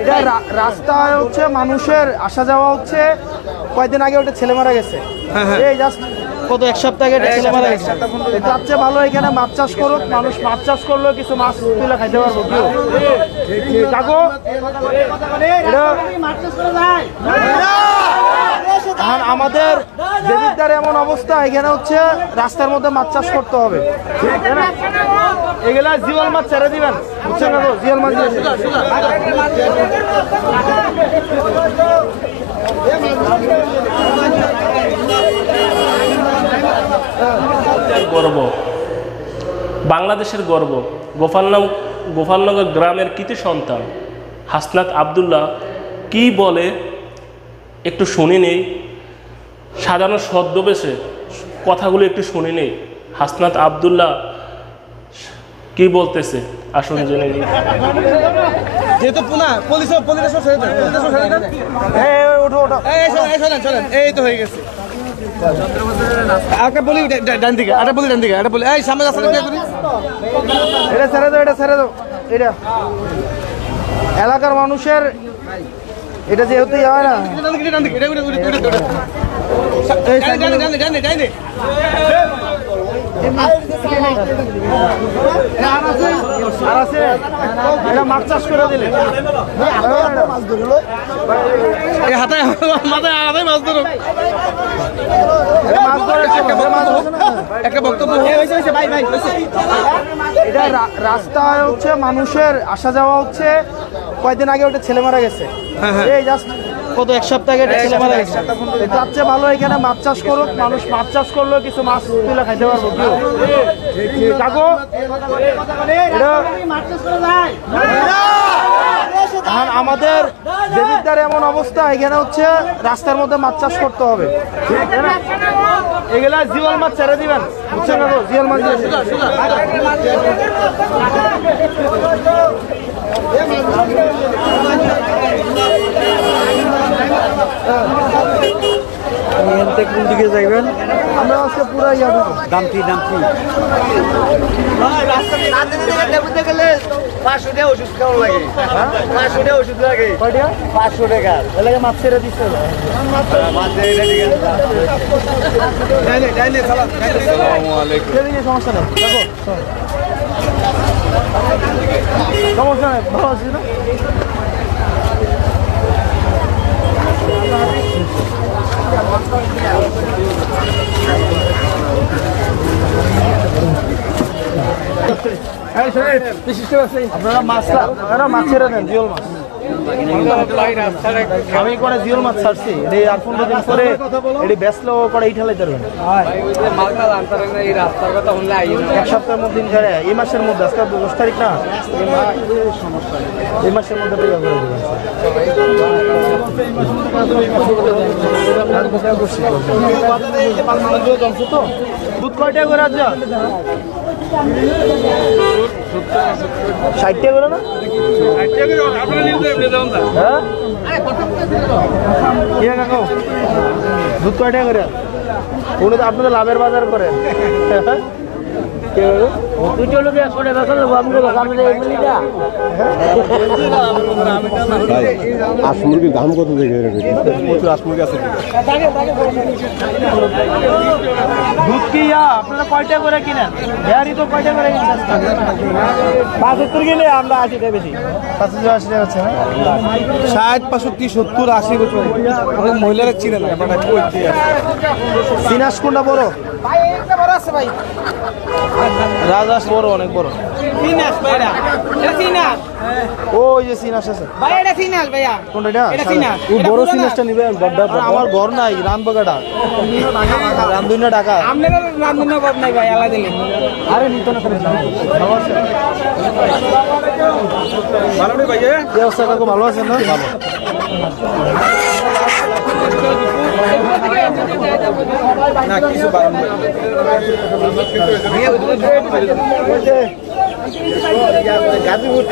এটা রাস্তায় হচ্ছে মানুষের আসা যাওয়া হচ্ছে। কয়েকদিন আগে ওটা ছেলে মারা গেছে, এই জাস্ট কত এক সপ্তাহ আগে ছেলে মারা গেছে। তার চেয়ে ভালো এখানে মাছ চাষ করুক, মানুষ মাছ চাষ করলেও কিছু মাছ তুলে খাইতে পারবো। কেউ কাকু আমাদের দেবিদ্দার এমন অবস্থা, এখানে হচ্ছে রাস্তার মধ্যে মাছ চাষ করতে হবে। এগুলা জিওল মাছ ছেড়ে দিবেন, বুঝছেন কাকু? জিওল মাছ গর্ব, বাংলাদেশের গর্ব, গোপালনগর গ্রামের কৃতি সন্তান হাসনাত আব্দুল্লাহ কি বলে একটু শুনে নেই। সাজানো ছদ্মবেশে কথাগুলো একটু শুনে নেই। হাসনাত আব্দুল্লাহ কি বলতেছে আসুন জেনে নিই। যেহেতু এই তো হয়ে গেছে। একটা বলি ডান দিকে, একটা বলি ডান দিকে, একটা বলি এই সামনে রাস্তাটা বিয়ে করি। এটা ছেড়ে দাও, এটা ছেড়ে দাও। এটা এলাকার মানুষের, এটা যেহেতু হয় না। মাছ চাষ করে দিলে হাতে মাথায় মাছ ধরো। একটা বক্তব্য এটা রাস্তায় হচ্ছে মানুষের আসা যাওয়া হচ্ছে। কয়েকদিন আগে ওটা ছেলে মারা গেছে, এই জাস্ট কত এক সপ্তাহ আগে ছেলে মারা গেছে। তার চেয়ে ভালো এখানে মাছ চাষ করুক, মানুষ মাছ চাষ করলেও কিছু মাছ তুলে খাইতে পারবো। কেউ কাকু আমাদের দেবিদ্দার এমন অবস্থা, এখানে হচ্ছে রাস্তার মধ্যে মাছ চাষ করতে হবে। এগুলা জিওল মাছ ছেড়ে দিবেন, বুঝছেন কাকু? জিওল মাছ কোন দিকে যাইবেন? আমরা আজকে পুরা দামটি গেলে 500 টাকা ওষুধ খাওয়া লাগে। 500 টাকা ওষুধ লাগে। 500 টাকা এলাকা মাছ ছেড়ে দিচ্ছে। সমস্যা নেই, সমস্যা নেই, ভালো আছি না? আপনারা মাছ ছেড়ে দেন, জিওল মাছ। আমি করে জিওল মাছ ছাড়ছি, আর 15 দিন পরে এটি বেচলেও করে এই ঠেলাই ধরবেন। এক সপ্তাহের মধ্যে এই মাসের মধ্যে, আজকে 10 তারিখ না, এই মাসের মধ্যে দুধ কয়টা করে আছে? 60 টাকা করে না? দুধ কয়টা করে? উনি তো আপনাদের লাভের বাজার করেন। মুরগির দাম কত থেকে? দুধ কি আপনারা কয়টা করে কিনেন? ডেয়ারি তো কয়টা করে কিনেন? 75 কিনে আমরা 80 টাকা বেশি। 85 টাকা হচ্ছে না? 60, 65, 70, 80 বছর আমাদের মহিলারা চিনে না। সিনাস কোনটা বড়? ভাই এটা বড় আছে ভাই। রাজাস বড়, অনেক বড়। সিনাস ভাইরা, এটা সিনাস। ওই যে সিনাস আছে ভাই, এটা সিনাস ভাইয়া। কোনটা এটা? এটা সিনাস। ও বড় সিনাসটা নিবেন, বড়টা। আমার ঘর নাই, রামবাগাটা। রামদুইনা টাকা। আপনারা রামদুইনা বাপ নাই ভাই, আলাদা দিলেন। আরে নিত না করে। ভালো নেই ভাই, এই অবস্থা কাকু ভালো আছেন না? ভালো। না কিছু গাজীপুর